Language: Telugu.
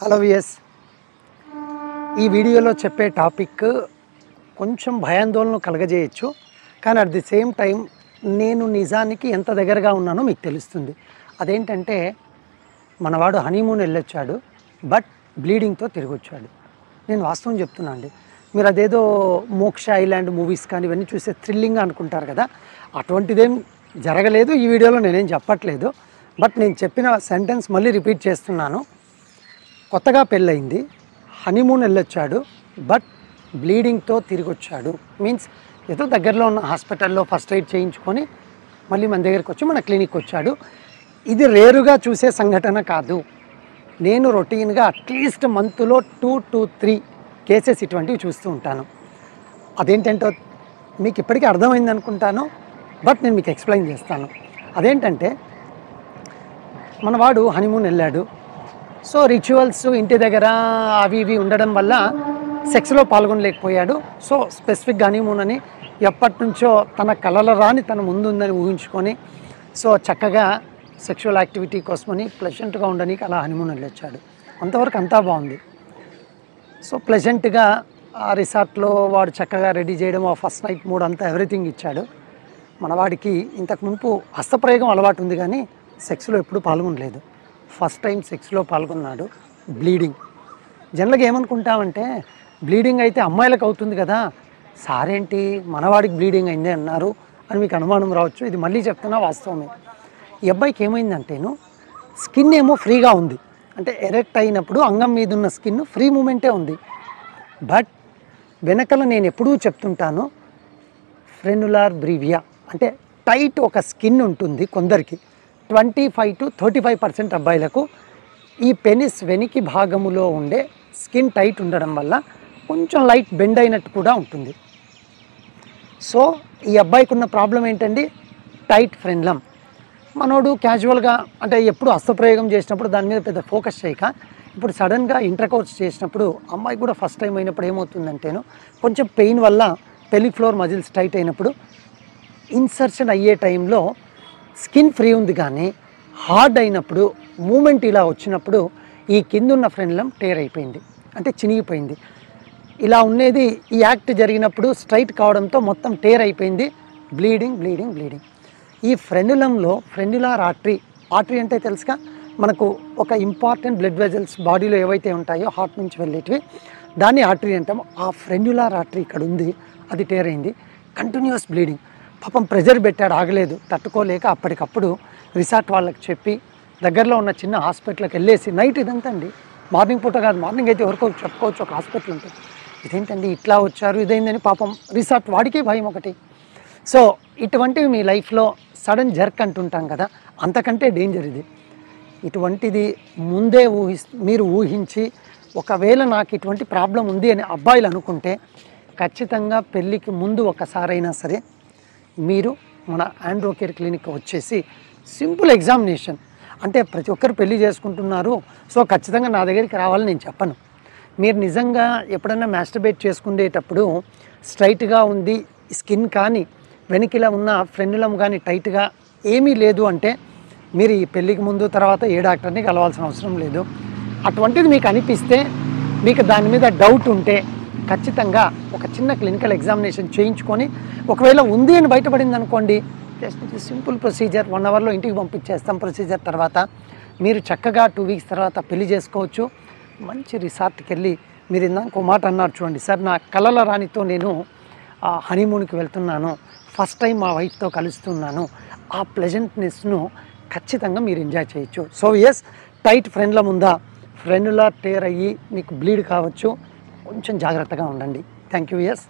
హలో విఎస్ ఈ వీడియోలో చెప్పే టాపిక్ కొంచెం భయాందోళన కలగజేయచ్చు. కానీ అట్ ది సేమ్ టైం నేను నిజానికి ఎంత దగ్గరగా ఉన్నానో మీకు తెలుస్తుంది. అదేంటంటే మనవాడు హనీమూన్ వెళ్ళొచ్చాడు, బట్ బ్లీడింగ్తో తిరిగి వచ్చాడు. నేను వాస్తవం చెప్తున్నా అండి. మీరు అదేదో మోక్ష ఐలాండ్ మూవీస్ కానీ ఇవన్నీ చూసే థ్రిల్లింగ్ అనుకుంటారు కదా, అటువంటిదేం జరగలేదు. ఈ వీడియోలో నేనేం చెప్పట్లేదు. బట్ నేను చెప్పిన సెంటెన్స్ మళ్ళీ రిపీట్ చేస్తున్నాను. కొత్తగా పెళ్ళయింది, హనీమూన్ వెళ్ళొచ్చాడు, బట్ బ్లీడింగ్తో తిరిగి వచ్చాడు. మీన్స్ ఏదో దగ్గరలో ఉన్న హాస్పిటల్లో ఫస్ట్ ఎయిడ్ చేయించుకొని మళ్ళీ మన దగ్గరికి వచ్చి మన క్లినిక్ వచ్చాడు. ఇది రేరుగా చూసే సంఘటన కాదు. నేను రొటీన్గా అట్లీస్ట్ మంత్లో 2 to 3 కేసెస్ ఇటువంటివి చూస్తూ ఉంటాను. అదేంటంటే మీకు ఇప్పటికీ అర్థమైంది అనుకుంటాను, బట్ నేను మీకు ఎక్స్ప్లెయిన్ చేస్తాను. అదేంటంటే మనవాడు హనీమూన్ వెళ్ళాడు. సో రిచువల్స్ ఇంటి దగ్గర అవి ఇవి ఉండడం వల్ల సెక్స్లో పాల్గొనలేకపోయాడు. సో స్పెసిఫిక్ హనీమూన్ అని ఎప్పటి నుంచో తన కలల రాని తన ముందు ఉందని ఊహించుకొని సో చక్కగా సెక్షువల్ యాక్టివిటీ కోసమని ప్లెజెంట్గా ఉండడానికి అలా హనీమూన్ వెళ్ళొచ్చాడు. అంతవరకు అంతా బాగుంది. సో ప్లెజెంట్గా ఆ రిసార్ట్లో వాడు చక్కగా రెడీ చేయడం, ఆ ఫస్ట్ నైట్ మూడ్ అంతా ఎవ్రీథింగ్ ఇచ్చాడు. మనవాడికి ఇంతకు మునుపు హస్తప్రయోగం అలవాటు ఉంది, కానీ సెక్స్లో ఎప్పుడూ పాల్గొనలేదు. ఫస్ట్ టైం సెక్స్లో పాల్గొన్నాడు. బ్లీడింగ్. జనరల్గా ఏమనుకుంటామంటే బ్లీడింగ్ అయితే అమ్మాయిలకు అవుతుంది కదా, సారేంటి మనవాడికి బ్లీడింగ్ అయింది అన్నారు అని మీకు అనుమానం రావచ్చు. ఇది మళ్ళీ చెప్తున్నా వాస్తవమే. ఈ అబ్బాయికి ఏమైందంటేను స్కిన్ ఏమో ఫ్రీగా ఉంది, అంటే ఎరెక్ట్ అయినప్పుడు అంగం మీద ఉన్న స్కిన్ ఫ్రీ మూమెంటే ఉంది. బట్ వెనకల నేను ఎప్పుడూ చెప్తుంటాను, ఫ్రెన్యులార్ బ్రీవియా అంటే టైట్ ఒక స్కిన్ ఉంటుంది కొందరికి. 25 to 35% అబ్బాయిలకు ఈ పెనిస్ వెనికి భాగములో ఉండే స్కిన్ టైట్ ఉండడం వల్ల కొంచెం లైట్ బెండ్ అయినట్టు కూడా ఉంటుంది. సో ఈ అబ్బాయికి ఉన్న ప్రాబ్లం ఏంటండి, టైట్ ఫ్రెన్లం. మనోడు క్యాజువల్గా అంటే ఎప్పుడు హస్తప్రయోగం చేసినప్పుడు దాని మీద పెద్ద ఫోకస్ చేయక ఇప్పుడు సడన్గా ఇంటర్కోర్స్ చేసినప్పుడు అమ్మాయి కూడా ఫస్ట్ టైం అయినప్పుడు ఏమవుతుందంటేను కొంచెం పెయిన్ వల్ల పెల్విక్ ఫ్లోర్ మజిల్స్ టైట్ అయినప్పుడు ఇన్సర్షన్ అయ్యే టైంలో స్కిన్ ఫ్రీ ఉంది, కానీ హార్డ్ అయినప్పుడు మూమెంట్ ఇలా వచ్చినప్పుడు ఈ కిందున్న ఫ్రెన్లం టేర్ అయిపోయింది, అంటే చినిగిపోయింది. ఇలా ఉండేది ఈ యాక్ట్ జరిగినప్పుడు స్ట్రైట్ కావడంతో మొత్తం టేర్ అయిపోయింది. Bleeding bleeding bleeding. ఈ ఫ్రెన్యులంలో ఫ్రెన్యులార్ ఆర్టరీ అంటే తెలుసుగా మనకు ఒక ఇంపార్టెంట్ బ్లడ్ వెజల్స్ బాడీలో ఏవైతే ఉంటాయో హార్ట్ నుంచి వెళ్ళేటివి, దాన్ని ఆర్టరీ అంటాము. ఆ ఫ్రెన్యులార్ ఆర్టరీ ఇక్కడ ఉంది, అది టేర్ అయింది. Continuous bleeding. పాపం ప్రెజర్ పెట్టాడు, ఆగలేదు, తట్టుకోలేక అప్పటికప్పుడు రిసార్ట్ వాళ్ళకి చెప్పి దగ్గరలో ఉన్న చిన్న హాస్పిటల్కి వెళ్ళేసి నైట్ ఇదంతా అండి, మార్నింగ్ పూట కాదు, మార్నింగ్ అయితే ఎవరికో చెప్పుకోవచ్చు ఒక హాస్పిటల్ ఉంటుంది. ఇదేంటండి ఇట్లా వచ్చారు ఇదేందని పాపం రిసార్ట్ వాడికే భయం ఒకటి. సో ఇటువంటివి మీ లైఫ్లో సడన్ జర్క్ అంటుంటాం కదా, అంతకంటే డేంజర్ ఇది. ఇటువంటిది ముందే మీరు ఊహించి ఒకవేళ నాకు ఇటువంటి ప్రాబ్లం ఉంది అని అబ్బాయిలు అనుకుంటే ఖచ్చితంగా పెళ్ళికి ముందు ఒకసారైనా సరే మీరు మన ఆండ్రోకేర్ క్లినిక్ వచ్చేసి సింపుల్ ఎగ్జామినేషన్, అంటే ప్రతి ఒక్కరు పెళ్లి చేసుకుంటున్నారు సో ఖచ్చితంగా నా దగ్గరికి రావాలని నేను చెప్పను. మీరు నిజంగా ఎప్పుడైనా మాస్టర్బేట్ చేసుకునేటప్పుడు స్ట్రైట్గా ఉంది స్కిన్ కానీ వెనకిలా ఉన్న ఫ్రెన్యులం కానీ టైట్గా ఏమీ లేదు అంటే మీరు ఈ పెళ్ళికి ముందు తర్వాత ఏ డాక్టర్ని కలవాల్సిన అవసరం లేదు. అటువంటిది మీకు అనిపిస్తే, మీకు దాని మీద డౌట్ ఉంటే ఖచ్చితంగా ఒక చిన్న క్లినికల్ ఎగ్జామినేషన్ చేయించుకొని ఒకవేళ ఉంది అని బయటపడింది అనుకోండి, జస్ట్ సింపుల్ ప్రొసీజర్ 1 అవర్లో ఇంటికి పంపించేస్తాం. ప్రొసీజర్ తర్వాత మీరు చక్కగా 2 వీక్స్ తర్వాత పెళ్లి చేసుకోవచ్చు. మంచి రిసార్ట్కి వెళ్ళి మీరు ఇందాక మాట అన్నారు చూడండి, సార్ నా కలల రాణితో నేను హనీమూన్కి వెళ్తున్నాను, ఫస్ట్ టైం మా వైఫ్తో కలుస్తున్నాను, ఆ ప్లెజెంట్నెస్ను ఖచ్చితంగా మీరు ఎంజాయ్ చేయొచ్చు. సో ఎస్, టైట్ ఫ్రెన్లం ఉందా, ఫ్రెన్యులార్ టేర్ అయ్యి మీకు బ్లీడ్ కావచ్చు, కొంచెం జాగ్రత్తగా ఉండండి. Thank you. ఎస్.